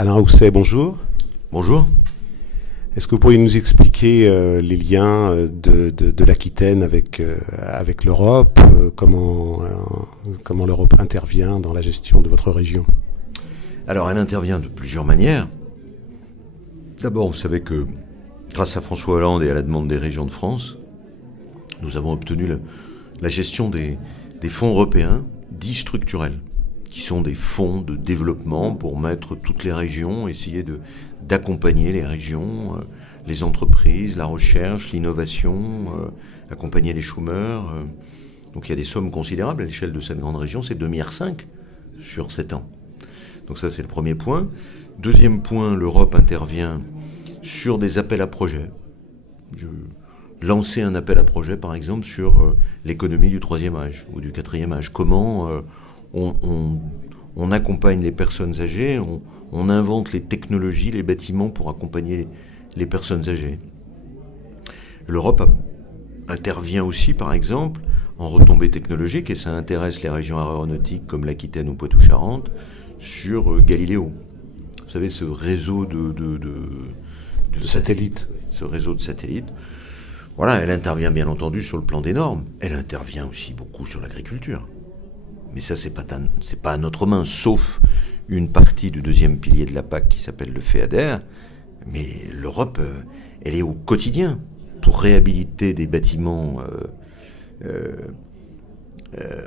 Alain Rousset, bonjour. Bonjour. Est-ce que vous pourriez nous expliquer les liens de l'Aquitaine avec l'Europe, comment l'Europe intervient dans la gestion de votre région? Alors, elle intervient de plusieurs manières. D'abord, vous savez que grâce à François Hollande et à la demande des régions de France, nous avons obtenu la gestion des fonds européens dits structurels, qui sont des fonds de développement pour mettre toutes les régions, essayer d'accompagner les régions, les entreprises, la recherche, l'innovation, accompagner les chômeurs. Donc il y a des sommes considérables à l'échelle de cette grande région, c'est 2,5 milliards sur 7 ans. Donc ça c'est le premier point. Deuxième point, l'Europe intervient sur des appels à projets. Lancer un appel à projet par exemple sur l'économie du troisième âge ou du quatrième âge. Comment on accompagne les personnes âgées, on invente les technologies, les bâtiments pour accompagner les personnes âgées. L'Europe intervient aussi, par exemple, en retombées technologiques, et ça intéresse les régions aéronautiques comme l'Aquitaine ou Poitou-Charentes, sur Galileo. Vous savez, ce réseau de satellites. Ce réseau de satellites. Voilà, elle intervient bien entendu sur le plan des normes. Elle intervient aussi beaucoup sur l'agriculture. Mais ça, c'est pas à notre main, sauf une partie du deuxième pilier de la PAC qui s'appelle le FEADER. Mais l'Europe, elle est au quotidien pour réhabiliter des bâtiments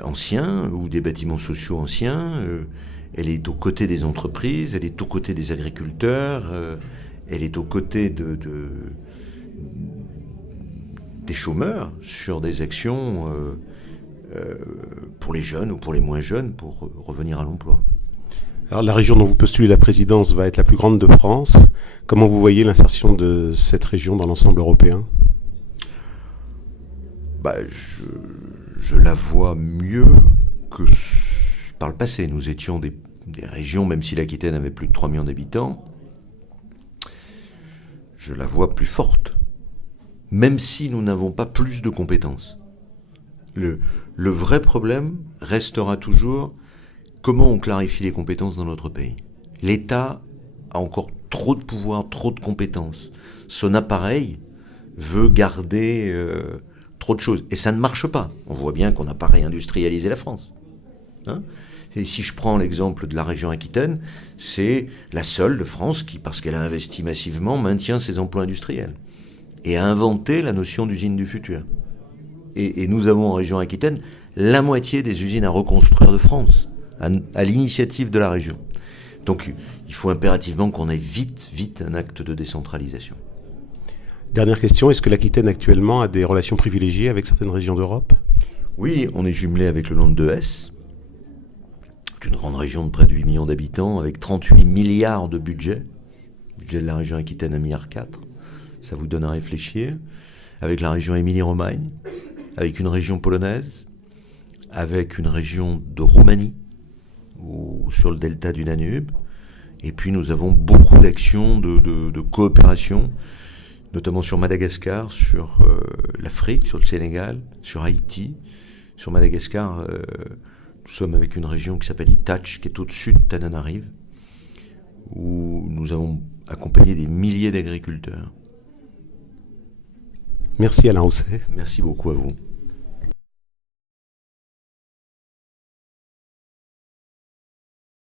anciens ou des bâtiments sociaux anciens. Elle est aux côtés des entreprises, elle est aux côtés des agriculteurs, elle est aux côtés des chômeurs sur des actions pour les jeunes ou pour les moins jeunes pour revenir à l'emploi. Alors la région dont vous postulez la présidence va être la plus grande de France. Comment vous voyez l'insertion de cette région dans l'ensemble européen ? Je la vois mieux que par le passé. Nous étions des régions, même si l'Aquitaine avait plus de 3 millions d'habitants, je la vois plus forte, même si nous n'avons pas plus de compétences. Le vrai problème restera toujours comment on clarifie les compétences dans notre pays. L'État a encore trop de pouvoir, trop de compétences. Son appareil veut garder trop de choses. Et ça ne marche pas. On voit bien qu'on n'a pas réindustrialisé la France. Et si je prends l'exemple de la région Aquitaine, c'est la seule de France qui, parce qu'elle a investi massivement, maintient ses emplois industriels et a inventé la notion d'usine du futur. Et nous avons en région Aquitaine la moitié des usines à reconstruire de France, à l'initiative de la région. Donc il faut impérativement qu'on ait vite un acte de décentralisation. Dernière question, est-ce que l'Aquitaine actuellement a des relations privilégiées avec certaines régions d'Europe ? Oui, on est jumelé avec le Land 2S, une grande région de près de 8 millions d'habitants, avec 38 milliards de budget. Le budget de la région Aquitaine, 1,4 milliard. Ça vous donne à réfléchir. Avec la région Émilie-Romagne, avec une région polonaise, avec une région de Roumanie, ou sur le delta du Danube. Et puis nous avons beaucoup d'actions de coopération, notamment sur Madagascar, sur l'Afrique, sur le Sénégal, sur Haïti. Sur Madagascar, nous sommes avec une région qui s'appelle Itache, qui est au-dessus de Tananarive, où nous avons accompagné des milliers d'agriculteurs. Merci Alain Rousset. Merci beaucoup à vous.